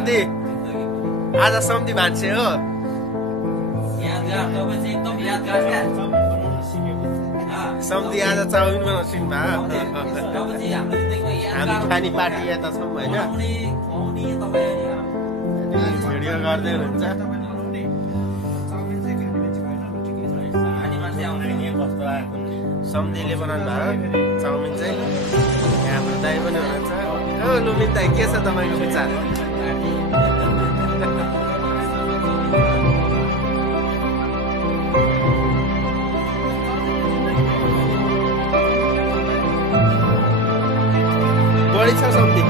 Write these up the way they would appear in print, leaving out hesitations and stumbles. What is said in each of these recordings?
सम्धी आज सम्धी भान्से हो सम्धी आज चाउमिन बनाउँछौँ हामी खाने पार्टी यता छौँ होइन भिडियो गर्दै हुनुहुन्छ सम्धीले बनाउनु भएको चाउमिन चाहिँ हाम्रो दाइ पनि हुनुहुन्छ हो लुमिन दाइ के छ तपाईँको विचार बढी छ सम्धी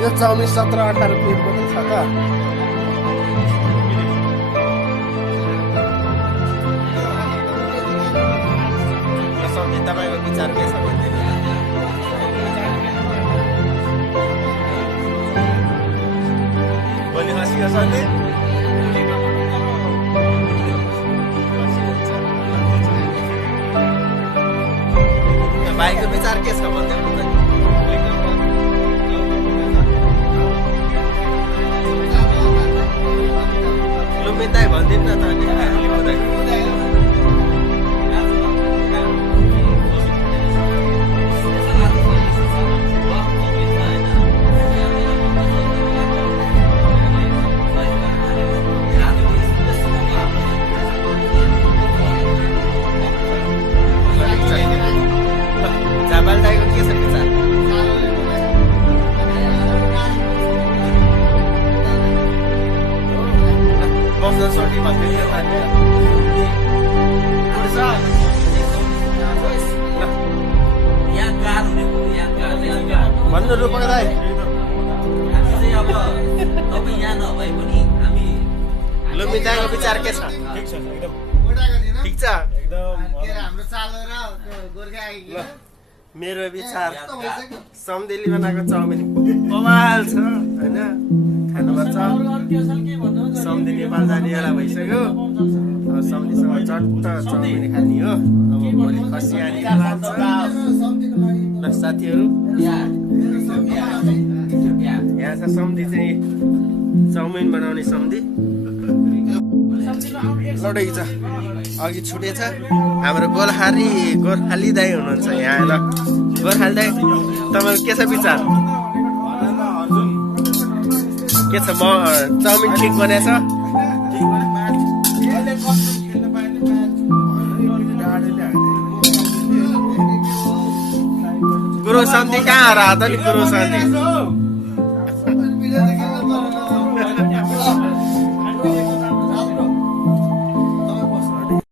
यो चाउमिन 17-18 प्लेट मात्रै छ त सम्धी तपाईँको विचार के छ भोलि खसीको सम्धी भाइको विचार के छ भन्दै लुम्बिन दाइ भनिदिनु न त झापाल दाइको के छ विचार बस्न सोटी भन्दै भन्नु रूपक दाइ लुम्बिन दाइको विचार के छ ठिक छ मेरो विचार सम्धीले बनाएको चाउमिन बवाल छ होइन खानुपर्छ सम्धी नेपाल जाने बेला भइसक्यो अब सम्धीसँग चट्ट चाउमिन खाने हो अब भोलि खसी हानी लान्छ ल साथीहरू यहाँ छ सम्धी चाहिँ चाउमिन बनाउने सम्धी लडै छ अघि छुटेछ हाम्रो गोर्खाली दाइ हुनुहुन्छ यहाँ ल गोर्खाली दाइ तपाईँको के छ विचार के छ चाउमिन ठिक बनेछ गुरु शान्ति कहाँ हरा त नि गुरु शान्ति